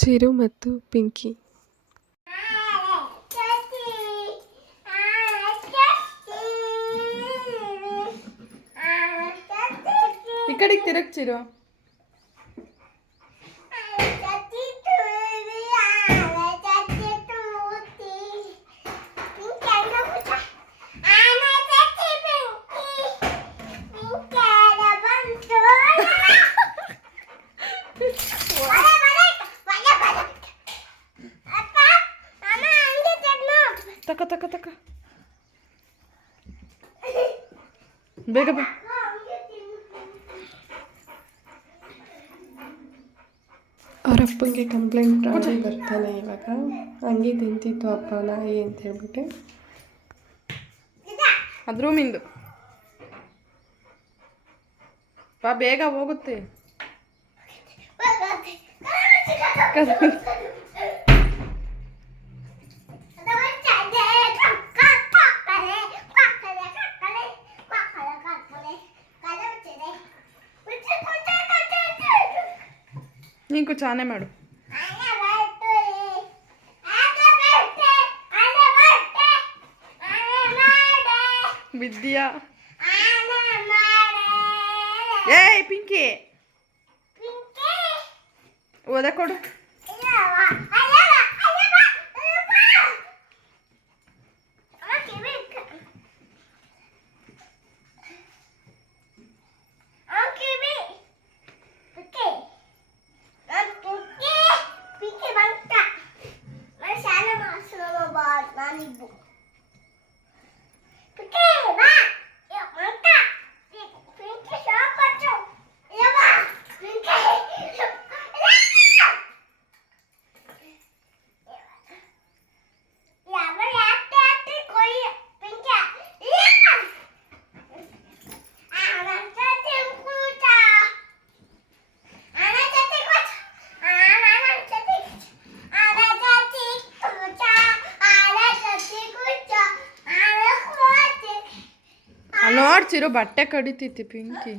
ಚಿರು ಮತ್ತು ಪಿಂಕಿ. ಈ ಕಡೆಗೆ ತಿರುಗ್ ಚಿರು. ತಕ ತಕ ತಕ ಬೇಗ ಬಾ. ಅವರಪ್ಪಂಗೆ ಕಂಪ್ಲೇಂಟ್ ಮಾಡಿ ಬರ್ತಾನೆ ಇವಾಗ. ಹಂಗೆ ತಿಂತಿತ್ತು ಅಪ್ಪ ನಾಯಿ ಅಂತ ಹೇಳ್ಬಿಟ್ಟು. ಅದು ರೂಮಿಂದು ಬಾ, ಬೇಗ ಹೋಗುತ್ತೆ. ನೀನು ಚಾನೆ ಮಾಡು. ವಿದ್ಯಾ ಏಯ್ ಪಿಂಕಿ ಓದ ಕೊಡು. ನೋಡ್ಸಿರೋ ಬಟ್ಟೆ ಕಡಿತೈತಿ ಪಿಂಕಿ.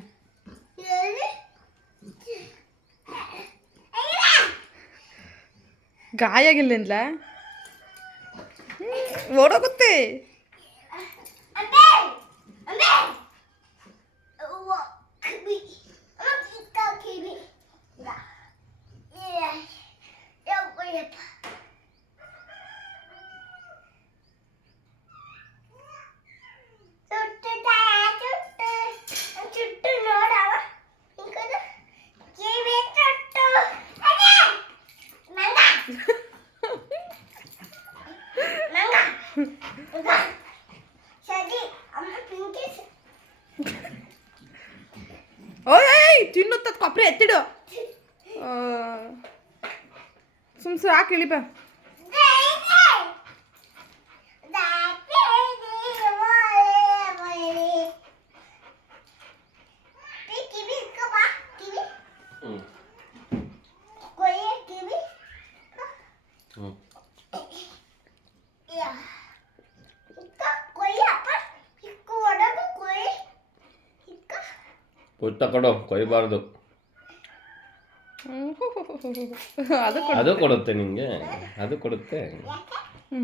ಗಾಯ ಆಗಿಲ್ಲ ಓಡೋಗುತ್ತೆ. ಓಯ್ ತಿನ್ನುತ್ತ ಕೊಬ್ಬರಿ ಎತ್ತಿಡು. ಸುಮ್ಸು ಹಾಕಿ ಇಳಿಬ. ಪುಟ್ಟ ಕೊಡು, ಕೊಯ್ಬಾರ್ದು. ಅದು ಕೊಡುತ್ತೆ ನಿಂಗೆ, ಅದು ಕೊಡುತ್ತೆ.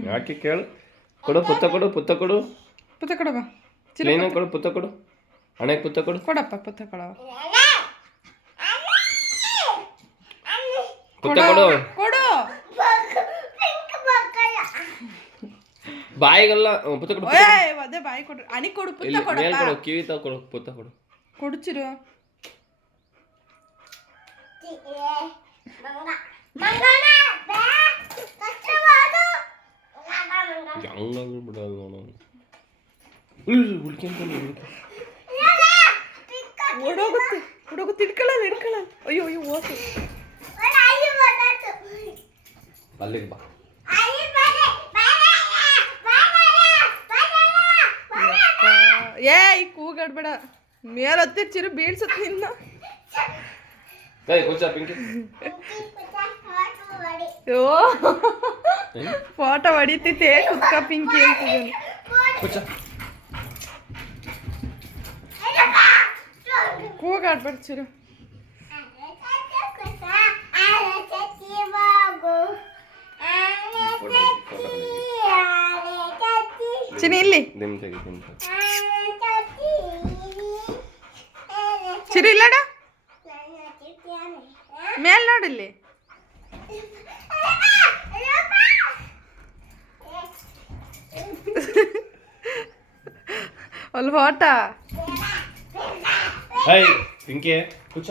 ಯಾಕೆ ಕೇಳು. ಕೊಡು ಪುತ್ತ ಕೊಡು, ಪುತ್ತ ಕೊಡು, ಪುತ್ತ ಕೊಡವ. ಕ್ಲೀನಾಗಿ ಕೊಡು, ಪುತ್ತ ಕೊಡು. ಹಣೆಗೆ ಪುತ್ತ ಕೊಡು. ಕೊಡಪ್ಪ ಪುತ್ತ ಕೊಡವ. ಪುತ್ತ ಕೊಡು. ಕೊಡು ಬಾಯಿಗೆಲ್ಲ ಪುತ್ತ ಕೊಡು. ಅದೇ ಬಾಯಿ ಕೊಡು. ಹಣಿ ಕೊಡು, ಪುತ್ತ ಕೊಡು. ಕಿವಿ ತ ಕೊಡು, ಪುತ್ತ ಕೊಡು. ಕೊಡ್ಚಿರು. ಓಡೋಗುತ್ತೆ ಓಡೋಗುತ್ತೆ. ಇಡ್ಕೊಳ್ಳಲ್ಲ ಇಡ್ಕೊಳ್ಳಲ್ಲ. ಅಯ್ಯೋ ಅಯ್ಯೋ ಓಸು. ಅಲ್ಲಿಗೆ ಬಾ. ಏಯ್ ಕೂಗಾಡ್ಬೇಡ. ಮೇಲೊತ್ತೆ ಚಿರು ಬೀಳ್ಸುತ್ತೆ ನಿನ್ನ. ಫೋಟೋ ಹೊಡಿತೈತೆ ಕುತ್ಕ ಪಿಂಕಿ ಅಂತ. ಕೂಗಾಡ್ಬೇಡ ಚಿರು. ಚಿನಿ ಇಲ್ಲಿ ದಿಮ್ ತೆಗಿ ದಿಮ್ ತೆಗಿ. ಚಿರು ಇಲ್ಲಡ ಮೇಲ್ ನೋಡಿಲ್ಲಿ ಅಲ್ಲಿ ಫೋಟ ಹೈ ಪಿಂಕಿ ಕೂಚ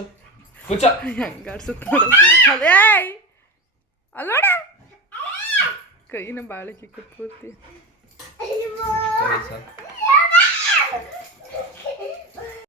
ಕೂಚ. ಹಂಗಾಡ್ಸುತ್ತ ನೋಡು ಅದೇ ಅಲ್ಲೋಡ ಕೈನ ಬಾಳಿಕೆ ಪೂರ್ತಿ ಸರಿ ಸರ್